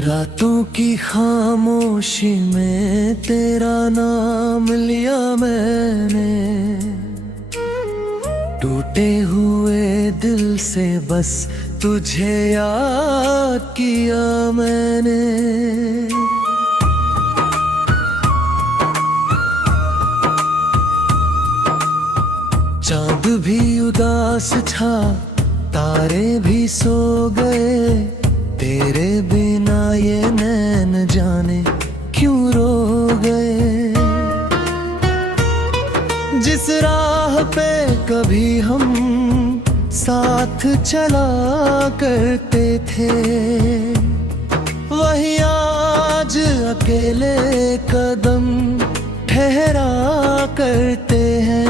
रातों की खामोशी में तेरा नाम लिया मैंने, टूटे हुए दिल से बस तुझे याद किया मैंने। चांद भी उदास था, तारे भी सो गए, तेरे बिना ये नैन जाने क्यों रो गए। जिस राह पे कभी हम साथ चला करते थे, वही आज अकेले कदम ठहरा करते हैं।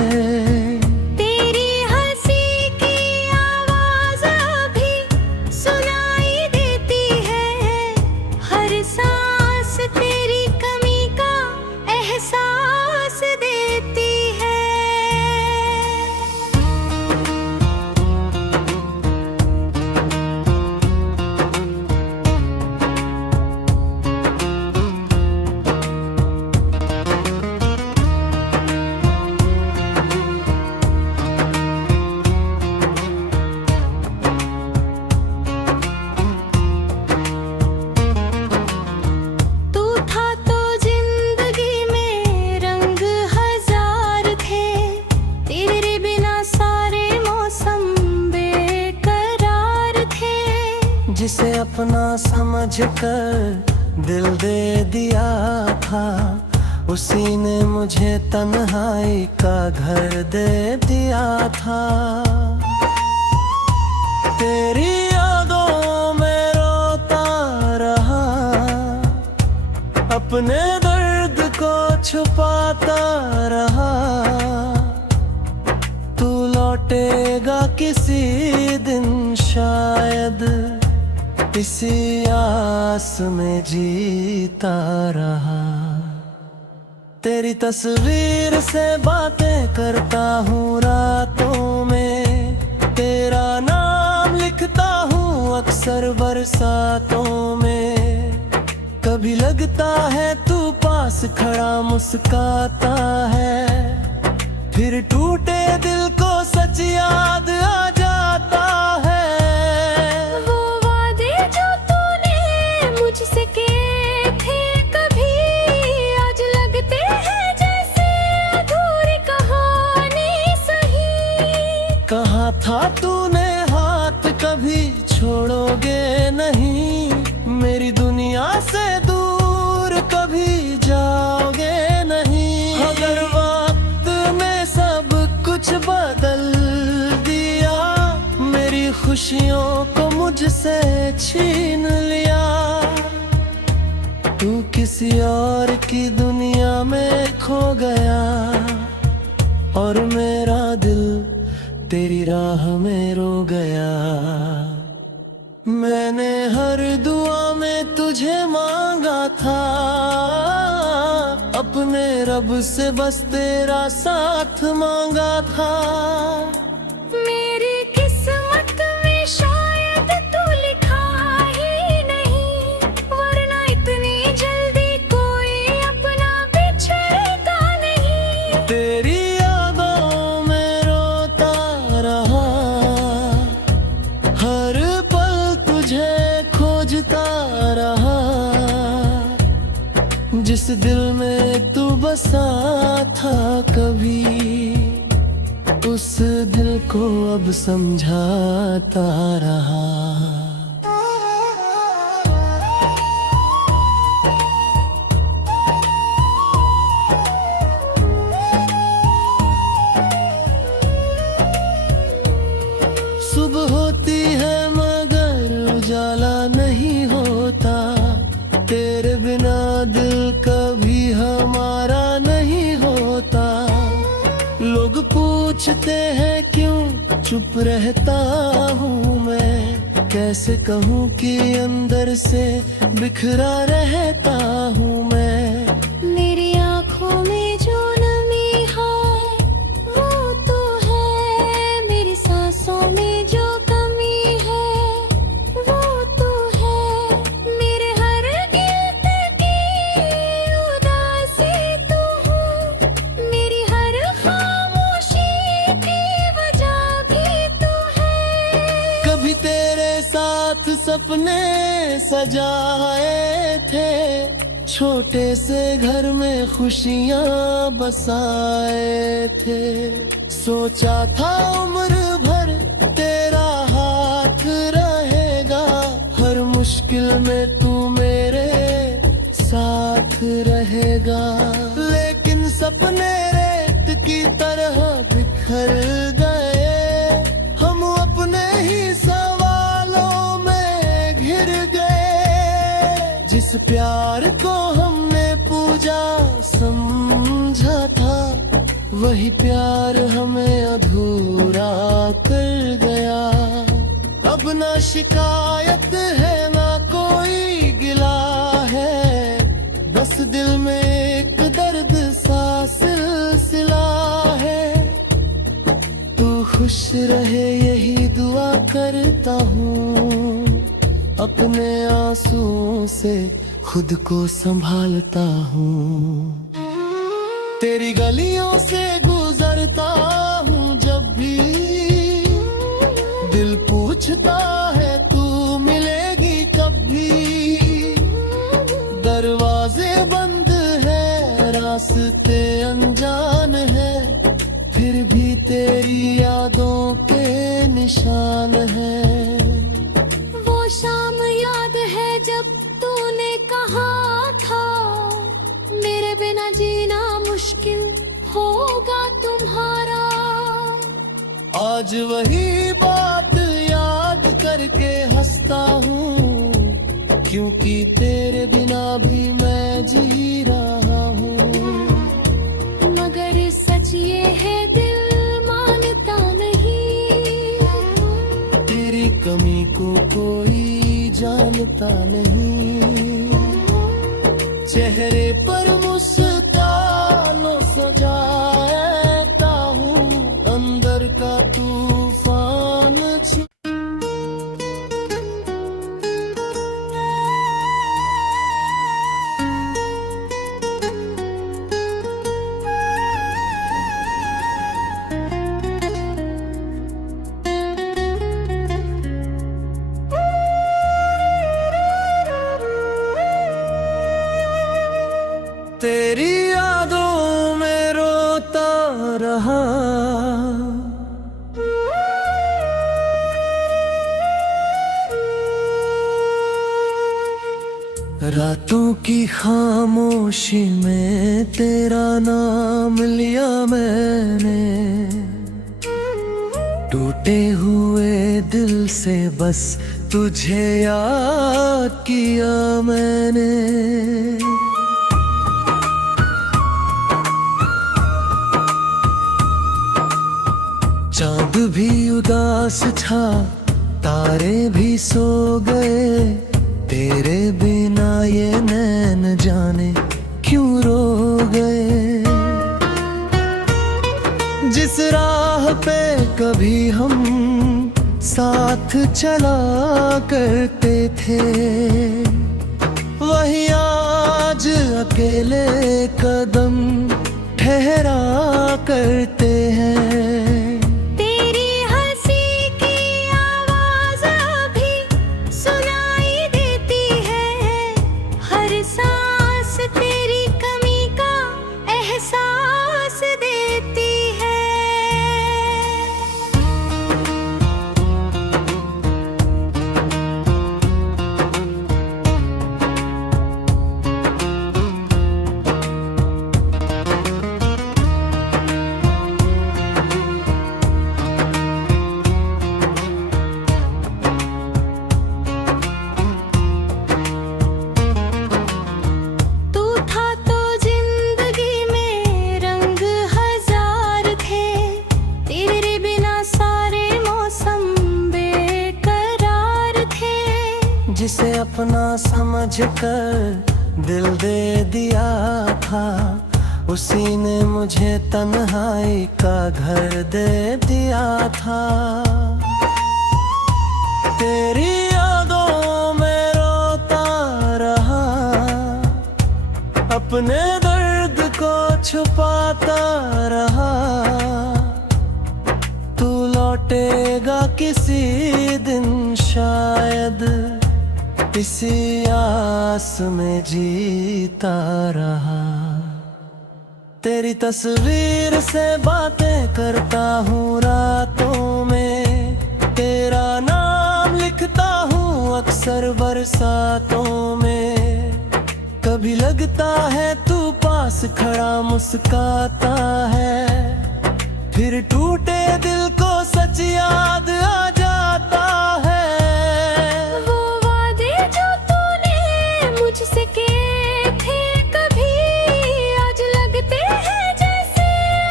जिसे अपना समझ कर दिल दे दिया था, उसी ने मुझे तन्हाई का घर दे दिया था। तेरी यादों में रोता रहा, अपने दर्द को छुपाता रहा। तू लौटेगा किसी दिन शायद, इसी आस में जीता रहा। तेरी तस्वीर से बातें करता हूँ रातों में, तेरा नाम लिखता हूँ अक्सर बरसातों में। कभी लगता है तू पास खड़ा मुस्काता है, फिर टूटे दिल को सच याद आ जाता है। कहा था तूने हाथ कभी छोड़ोगे नहीं, मेरी दुनिया से दूर कभी जाओगे नहीं। अगर वक्त में सब कुछ बदल दिया, मेरी खुशियों को मुझसे छीन लिया, तू किसी और की दुनिया में खो गया, और मेरा दिल तेरी राह में रो गया। मैंने हर दुआ में तुझे मांगा था, अपने रब से बस तेरा साथ मांगा था। मेरी किस्मत में शायद तू लिखा ही नहीं, वरना इतनी जल्दी कोई अपना बिछड़ता नहीं। तेरी रहा, जिस दिल में तू बसा था कभी, उस दिल को अब समझाता रहा। सुबह होती है मगर उजाला नहीं होता, तेरे बिना दिल कभी हमारा नहीं होता। लोग पूछते हैं क्यों चुप रहता हूँ मैं, कैसे कहूँ कि अंदर से बिखरा रहता हूँ मैं। मेरी आँखों में जो नमी है वो तो है, मेरी सांसों में जो कमी है वो तो है, मेरे हर साथ सपने सजाए थे, छोटे से घर में खुशियां बसाए थे। सोचा था उम्र भर तेरा हाथ रहेगा, हर मुश्किल में तू मेरे साथ रहेगा। लेकिन सपने रेत की तरह बिखर गए, हम अपने ही सवालों में घिर गए। जिस प्यार को हमने पूजा समझा था, वही प्यार हमें अधूरा कर गया। अब ना शिकायत है ना कोई गिला है, बस दिल में एक दर्द सा सिलसिला है। तू खुश रहे यही दुआ करता हूँ, अपने आंसुओं से खुद को संभालता हूँ। तेरी गलियों से गुजरता हूँ जब भी, दिल पूछता है तू मिलेगी कब भी। दरवाजे बंद है, रास्ते अनजान है, फिर भी तेरी यादों के निशान है। वो शाम याद है जब तूने कहा था, मेरे बिना जीना मुश्किल होगा तुम्हारा। आज वही बात याद करके हंसता हूँ, क्योंकि तेरे बिना भी मैं जी रहा हूँ। मगर सच ये है दिल मानता नहीं, तेरी कमी को कोई जानता नहीं। चेहरे पर मुस्कान सजाता हूँ, अंदर का तूफान तेरी यादों में रोता रहा। रातों की खामोशी में तेरा नाम लिया मैंने, टूटे हुए दिल से बस तुझे याद किया मैंने। चांद भी उदास था, तारे भी सो गए, तेरे बिना ये नैन जाने क्यों रो गए। जिस राह पे कभी हम साथ चला करते थे, वही आज अकेले कदम ठहरा करते हैं। जिसे अपना समझकर दिल दे दिया था, उसी ने मुझे तन्हाई का घर दे दिया था। तेरी यादों में रोता रहा, अपने दर्द को छुपाता रहा। तू लौटेगा किसी दिन शायद इसी आस में जीता रहा। तेरी तस्वीर से बातें करता हूँ रातों में, तेरा नाम लिखता हूँ अक्सर बरसातों में। कभी लगता है तू पास खड़ा मुस्काता है, फिर टूटे दिल को सच याद आ जाता है। वो वादे जो तूने मुझसे किए थे कभी, आज लगते हैं जैसे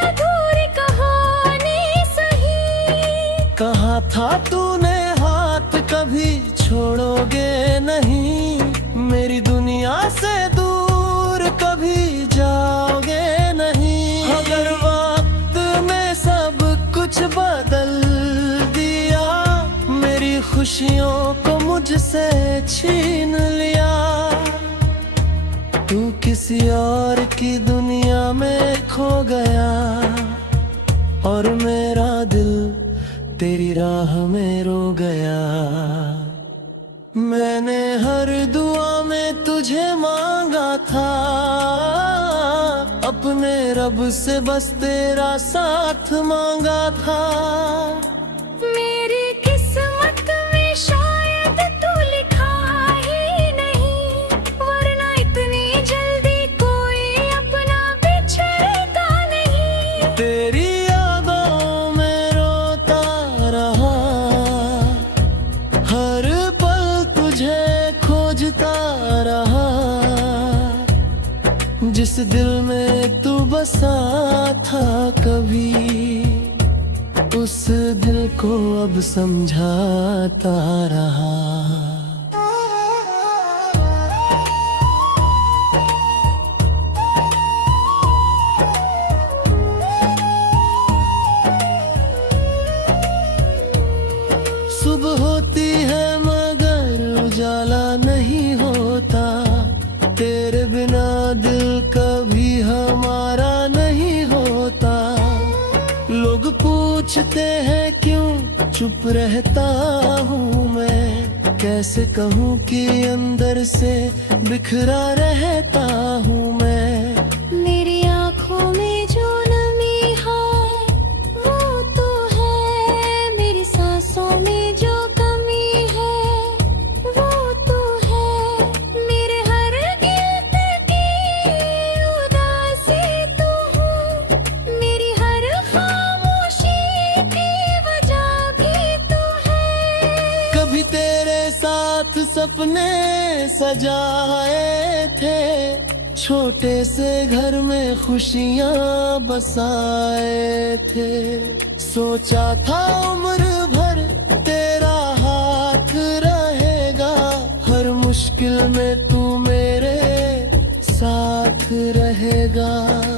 अधूरी कहानी सही। कहा था तूने हाथ कभी छोड़ोगे नहीं, मेरी दुनिया से दूर कभी जाओगे नहीं। अगर वक्त में सब कुछ बदल दिया, मेरी खुशियों को मुझसे छीन लिया, तू किसी और की दुनिया में खो गया, और मेरा दिल तेरी राह में रो गया। मैंने हर दुआ में तुझे मांगा था, अपने रब से बस तेरा साथ मांगा था। मेरी किस्मत में शायद तू लिखा ही नहीं, वरना इतनी जल्दी कोई अपना बिछड़ता नहीं। तेरी यादों में रोता रहा, हर पल तुझे खोजता रहा। जिस दिल में तू बसा था कभी, उस दिल को अब समझाता रहा। सुबह होती है मगर उजाला नहीं होता, तेरे बिना दिल कभी हमारा नहीं होता। लोग पूछते हैं क्यों चुप रहता हूँ मैं, कैसे कहूँ कि अंदर से बिखरा रहता हूँ मैं। मेरी आँखों में जो नमी है वो तो है, मेरी सांसों में जो कमी है वो तो है, मेरे हर गिल्ट की उदासी तू हूँ, मेरी हर खामोशी की वजह भी तू है। कभी तेरे साथ सपने सजाए थे, छोटे से घर में खुशियाँ बसाए थे। सोचा था उम्र भर तेरा हाथ रहेगा, हर मुश्किल में तू मेरे साथ रहेगा।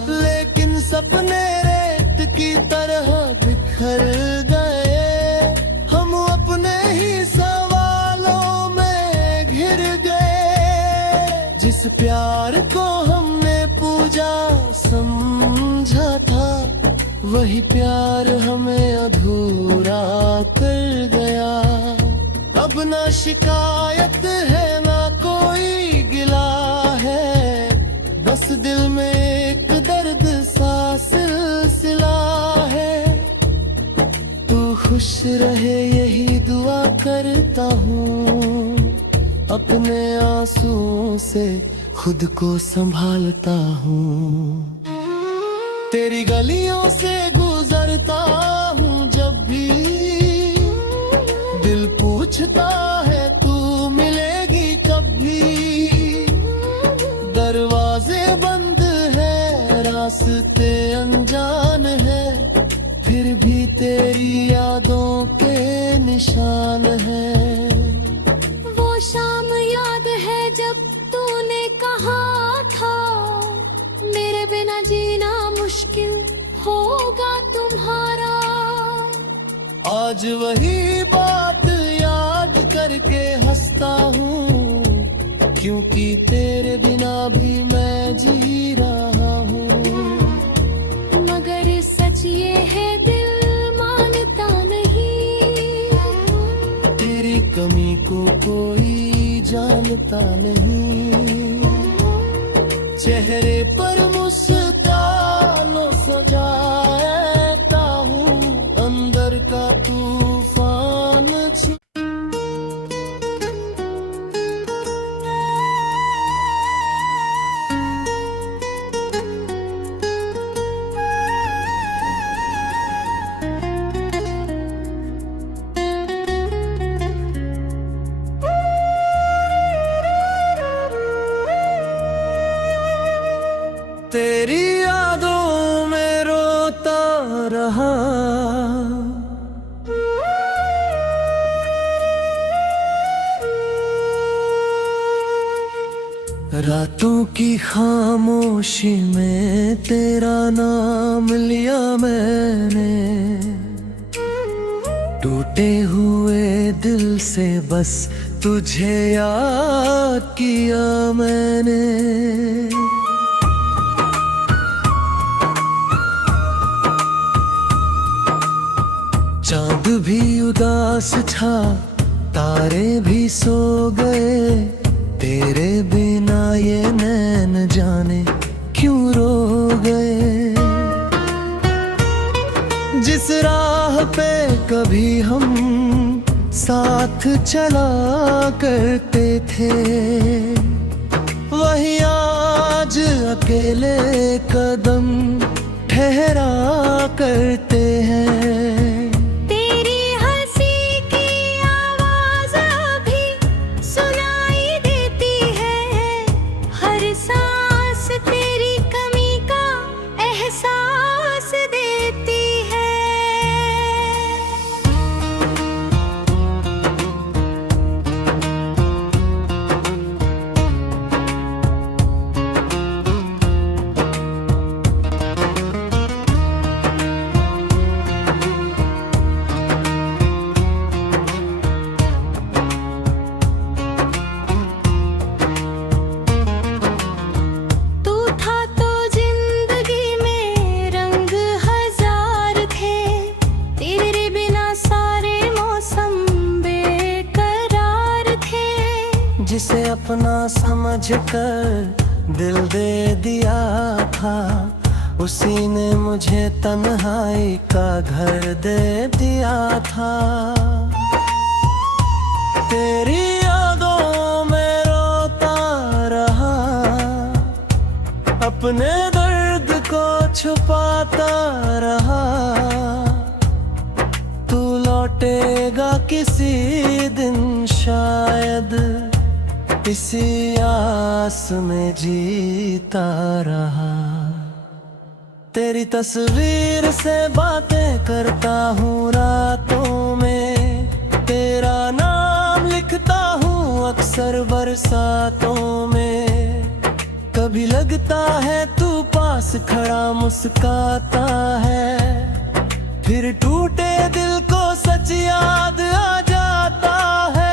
लेकिन सपने रेत की तरह बिखर गए, हम अपने ही सवालों में घिर गए। जिस प्यार को हमने पूजा समझा था, वही प्यार हमें अधूरा कर गया। अब ना शिकायत है ना कोई गिला है, बस दिल में एक दर्द सा सिलसिला है। तू खुश रहे यही दुआ करता हूँ, अपने आंसुओं से खुद को संभालता हूँ। तेरी गलियों से गुजरता हूँ जब भी, दिल पूछता है तू मिलेगी कब भी। दरवाजे बंद है, रास्ते अनजान है, फिर भी तेरी यादों के निशान है। वो शाम याद है जब तूने कहा था, मेरे बिना जीना मुश्किल होगा तुम्हारा। आज वही बात याद करके हंसता हूँ, क्योंकि तेरे बिना भी मैं जी रहा हूँ। मगर सच ये है दिल मानता नहीं, तेरी कमी को कोई जानता नहीं। चेहरे पर मुस्कानो सजाता हूँ, अंदर का तूफान तेरी यादों में रोता रहा। रातों की खामोशी में तेरा नाम लिया मैंने, टूटे हुए दिल से बस तुझे याद किया मैंने। चांद भी उदास था, तारे भी सो गए, तेरे बिना ये नैन जाने क्यों रो गए। जिस राह पे कभी हम साथ चला करते थे, वही आज अकेले कदम ठहरा करते हैं। जिसे अपना समझ कर दिल दे दिया था, उसी ने मुझे तन्हाई का घर दे दिया था। तेरी यादों में रोता रहा, अपने दर्द को छुपाता रहा। तू लौटेगा किसी दिन शायद, इसी आस में जीता रहा। तेरी तस्वीर से बातें करता हूँ रातों में, तेरा नाम लिखता हूँ अक्सर बरसातों में। कभी लगता है तू पास खड़ा मुस्काता है, फिर टूटे दिल को सच याद आ जाता है।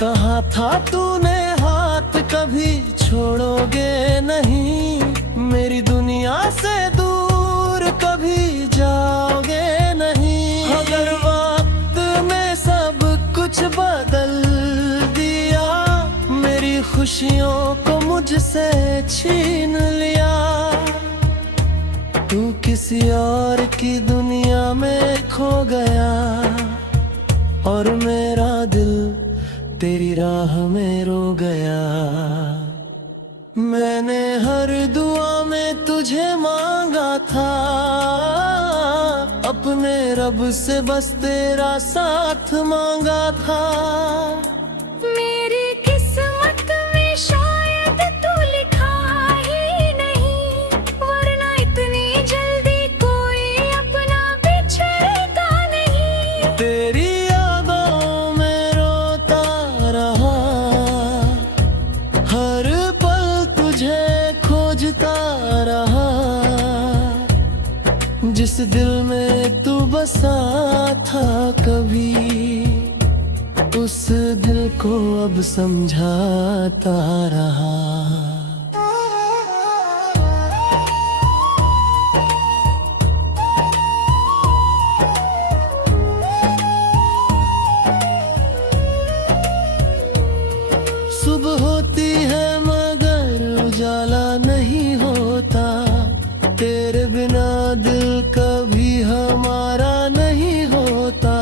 कहा था तूने हाथ कभी छोड़ोगे नहीं, मेरी दुनिया से दूर कभी जाओगे नहीं। अगर वक्त में सब कुछ बदल दिया, मेरी खुशियों को मुझसे छीन लिया, तू किसी और की दुनिया में खो गया, और मेरा दिल तेरी राह में रो गया। मैंने हर दुआ में तुझे मांगा था, अपने रब से बस तेरा साथ मांगा था। मेरी किस्मत में शायद तू लिखा ही नहीं, वरना इतनी जल्दी कोई अपना बिछड़ता नहीं। तेरी यादों में रोता रहा, हर पल तुझे खोजता रहा। जिस दिल में तू बसा था कभी, उस दिल को अब समझाता रहा। सुबह होती है मगर उजाला नहीं होता, तेरे बिना दिल कभी हमारा नहीं होता।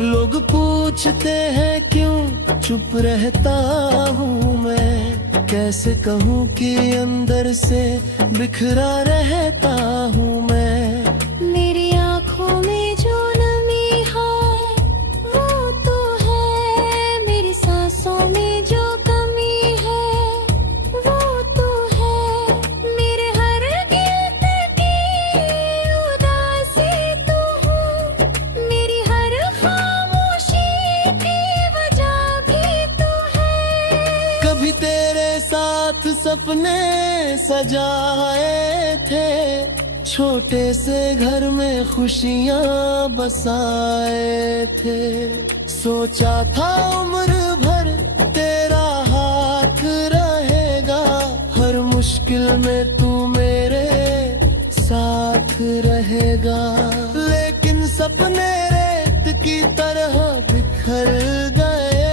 लोग पूछते हैं क्यों चुप रहता हूँ मैं, कैसे कहूँ कि अंदर से बिखरा रहता हूँ मैं। मेरी आँखों में जो नमी है वो तो है, मेरी सांसों में जो कमी है वो तो है, मेरे हर गिरते की उदासी तू हूँ, मेरी हर खामोशी की वजह भी तू है। कभी तेरे साथ सपने सजाए थे, छोटे से घर में खुशियाँ बसाए थे। सोचा था उम्र भर तेरा हाथ रहेगा, हर मुश्किल में तू मेरे साथ रहेगा। लेकिन सपने रेत की तरह बिखर गए,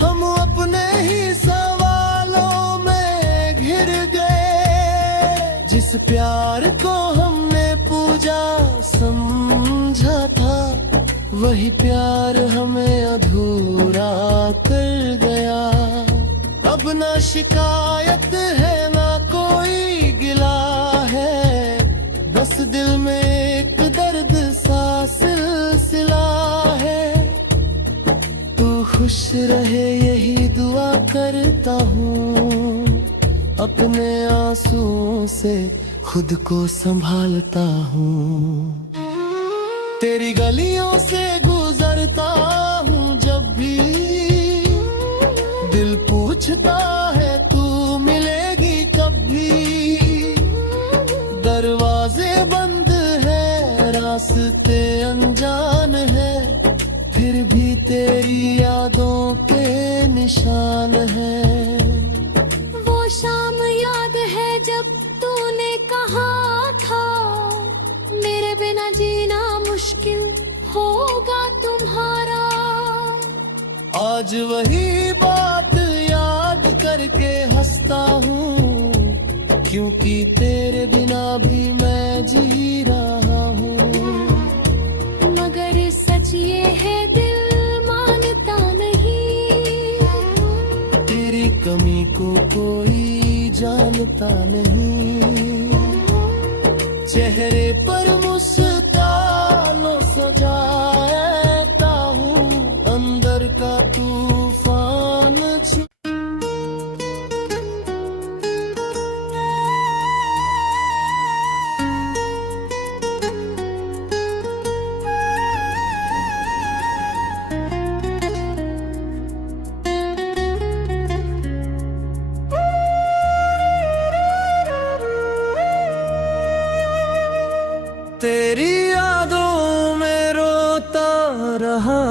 हम अपने ही सवालों में घिर गए। जिस प्यार को हमने पूजा समझा था, वही प्यार हमें अधूरा कर गया। अब ना शिकायत है ना कोई गिला है, बस दिल में एक दर्द सा सिलसिला है। तू खुश रहे यही दुआ करता हूँ, अपने आंसुओं से खुद को संभालता हूँ। तेरी गलियों से गुजरता हूँ जब भी, दिल पूछता है तू मिलेगी कब भी। दरवाजे बंद है, रास्ते अनजान है, फिर भी तेरी यादों के निशान है। वो शाम याद है जब तूने कहा था, मेरे बिना जीना मुश्किल होगा तुम्हारा। आज वही बात याद करके हंसता हूँ, क्योंकि तेरे बिना भी मैं जी रहा हूँ। मगर सच ये है दिल मानता नहीं, तेरी कमी को कोई जानता नहीं। चेहरे पर मुस्कान सजाता हूँ, अंदर का तूफान तेरी यादों में रोता रहा।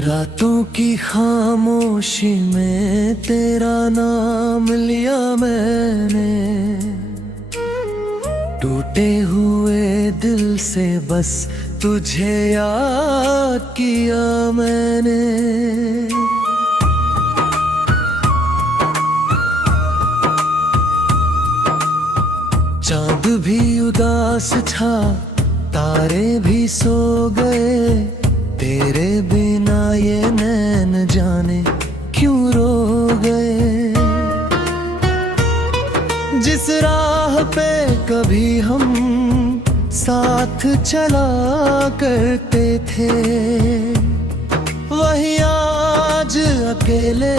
रातों की खामोशी में तेरा नाम लिया मैंने, टूटे हुए दिल से बस तुझे याद किया मैंने। चांद भी उदास था, तारे भी सो गए, तेरे बिना ये नैन जाने क्यों रो गए। जिस राह पे कभी हम साथ चला करते थे, वही आज अकेले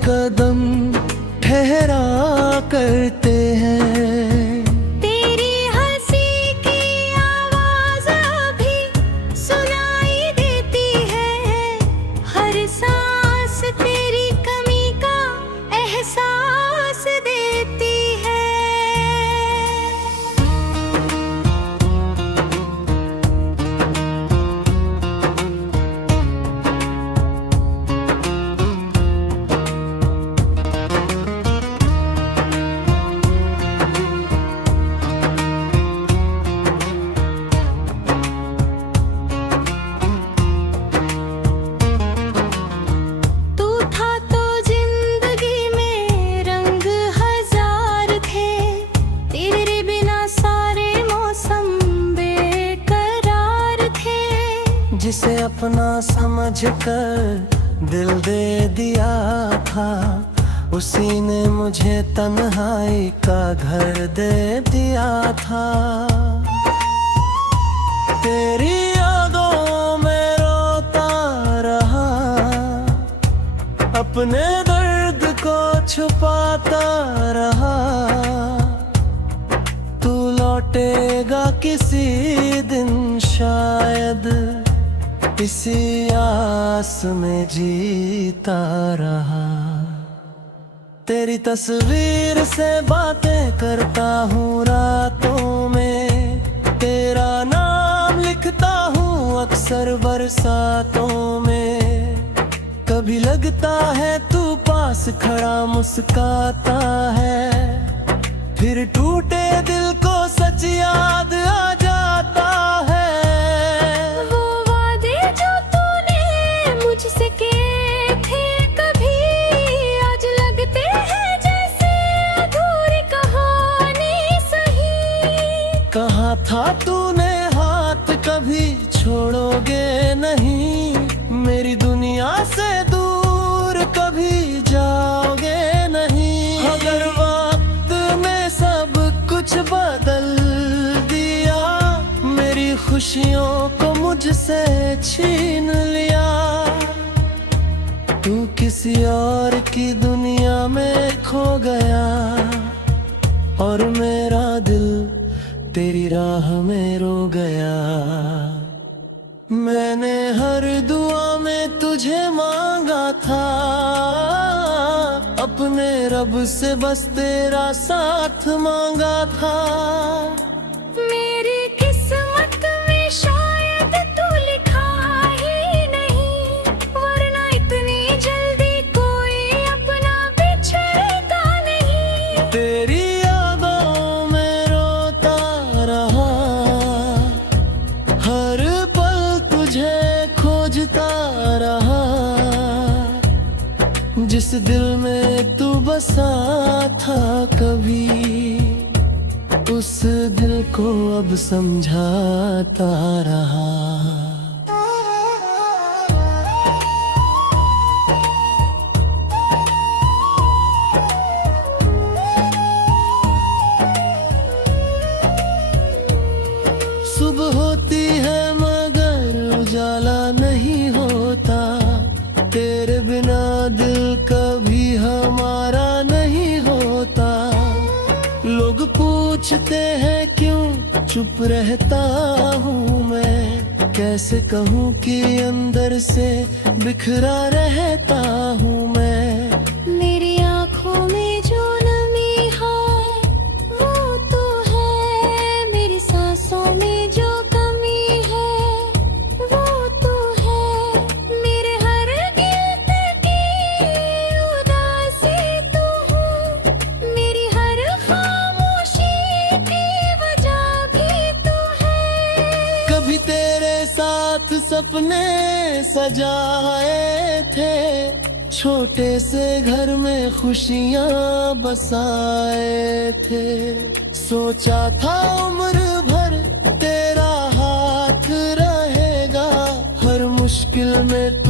कदम ठहरा करते हैं। जिसे अपना समझकर दिल दे दिया था, उसी ने मुझे तन्हाई का घर दे दिया था। तेरी यादों में रोता रहा, अपने दर्द को छुपाता रहा। तू लौटेगा किसी दिन शायद, इसी आस में जीता रहा। तेरी तस्वीर से बातें करता हूँ रातों में, तेरा नाम लिखता हूँ अक्सर बरसातों में। कभी लगता है तू पास खड़ा मुस्काता है, फिर टूटे दिल को सच याद आ जाता है। वो वादे जो तूने मुझसे किए थे कभी, आज लगते हैं जैसे अधूरी कहानी सही। कहा था तूने हाथ कभी छोड़ोगे नहीं, मेरी दुनिया से दूर कभी जाओगे नहीं। अगर वक्त में सब कुछ बदल दिया, मेरी खुशियों को मुझसे छीन लिया। तू किसी और की दुनिया में खो गया, और मेरा दिल तेरी राह में रो गया। मैंने हर दुआ में तुझे मांगा था, अपने रब से बस तेरा साथ मांगा था। मेरी किस्मत में शायद तू लिखा ही नहीं, वरना इतनी जल्दी कोई अपना बिछड़ता नहीं। तेरी यादों में रोता रहा, हर पल तुझे खोजता रहा। जिस दिल में तू बसा था कभी, उस दिल को अब समझाता रहा। सुबह होती है मगर उजाला नहीं होता, तेरे बिना दिल कभी हमारा नहीं होता। लोग पूछते हैं क्यों चुप रहता हूँ मैं, कैसे कहूँ कि अंदर से बिखरा रहता हूँ मैं। मेरी आँखों में जो नमी है वो तो है, मेरी सांसों में जो कमी है वो तो है। मेरे हर गिल्ट की उदासी तू हूँ, मेरी हर खामोशी की वजह भी तू है। कभी तेरे साथ सपने सजाए थे, छोटे से घर में खुशियाँ बसाए थे। सोचा था उम्र भर तेरा हाथ रहेगा, हर मुश्किल में